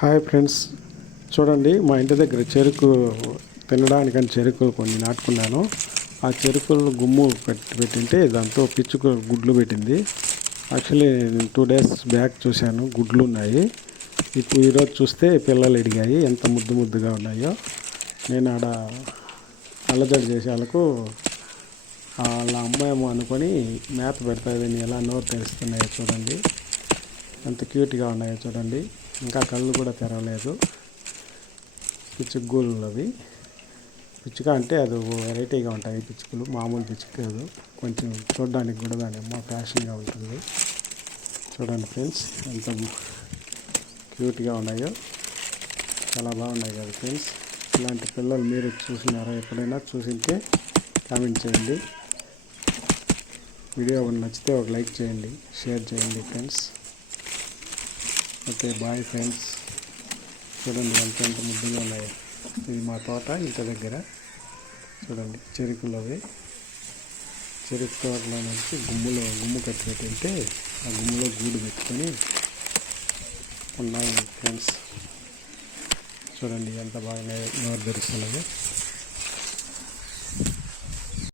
Hi friends, చూడండి మా ఇంటి దగ్గర చెరుకు తినడానికని చెరుకులు కొన్ని నాటుకున్నాను. ఆ చెరుకులు గుమ్ము పెట్టింటే దాంతో పిచ్చుకు గుడ్లు పెట్టింది. యాక్చువల్లీ నేను 2 days బ్యాక్ చూశాను, గుడ్లు ఉన్నాయి. ఇప్పుడు ఈరోజు చూస్తే పిల్లలు ఎడిగాయి, ఎంత ముద్దు ముద్దుగా ఉన్నాయో. నేను ఆడ అల్లజడి చేసే వాళ్ళకు వాళ్ళ అమ్మాయేమో అనుకొని మేత పెడతాదని ఎలా నోరు తెరుస్తున్నాయో చూడండి, ఎంత క్యూట్గా ఉన్నాయో చూడండి. ఇంకా కళ్ళు కూడా తెరవలేదు. పిచ్చుకలు అవి. పిచ్చుక అంటే అది వెరైటీగా ఉంటాయి పిచ్చుకలు, మామూలు పిచ్చుక కాదు. కొంచెం చూడడానికి కూడా దాని అమ్మ ఫ్యాషన్గా ఉంటుంది. చూడండి ఫ్రెండ్స్, ఎంత క్యూట్గా ఉన్నాయో, చాలా బాగున్నాయి కదా ఫ్రెండ్స్. ఇలాంటి పిల్లలు మీరు చూసినారా? ఎప్పుడైనా చూసింటే కామెంట్ చేయండి. వీడియో నచ్చితే ఒక లైక్ చేయండి, షేర్ చేయండి ఫ్రెండ్స్. Okay, bye friends. చూడండి ఎంత ముద్దుగా ఉన్నాయి. ఇది మా తోట, ఇంటి దగ్గర. చూడండి చెరుకులు అవి. చెరుకు తోటలో నుంచి గుమ్ము కట్టి పెట్టింటే ఆ గుమ్ములో గూడు పెట్టుకొని ఉన్నాయి ఫ్రెండ్స్. చూడండి ఎంత బాగా నోరు తెరుస్తున్నది.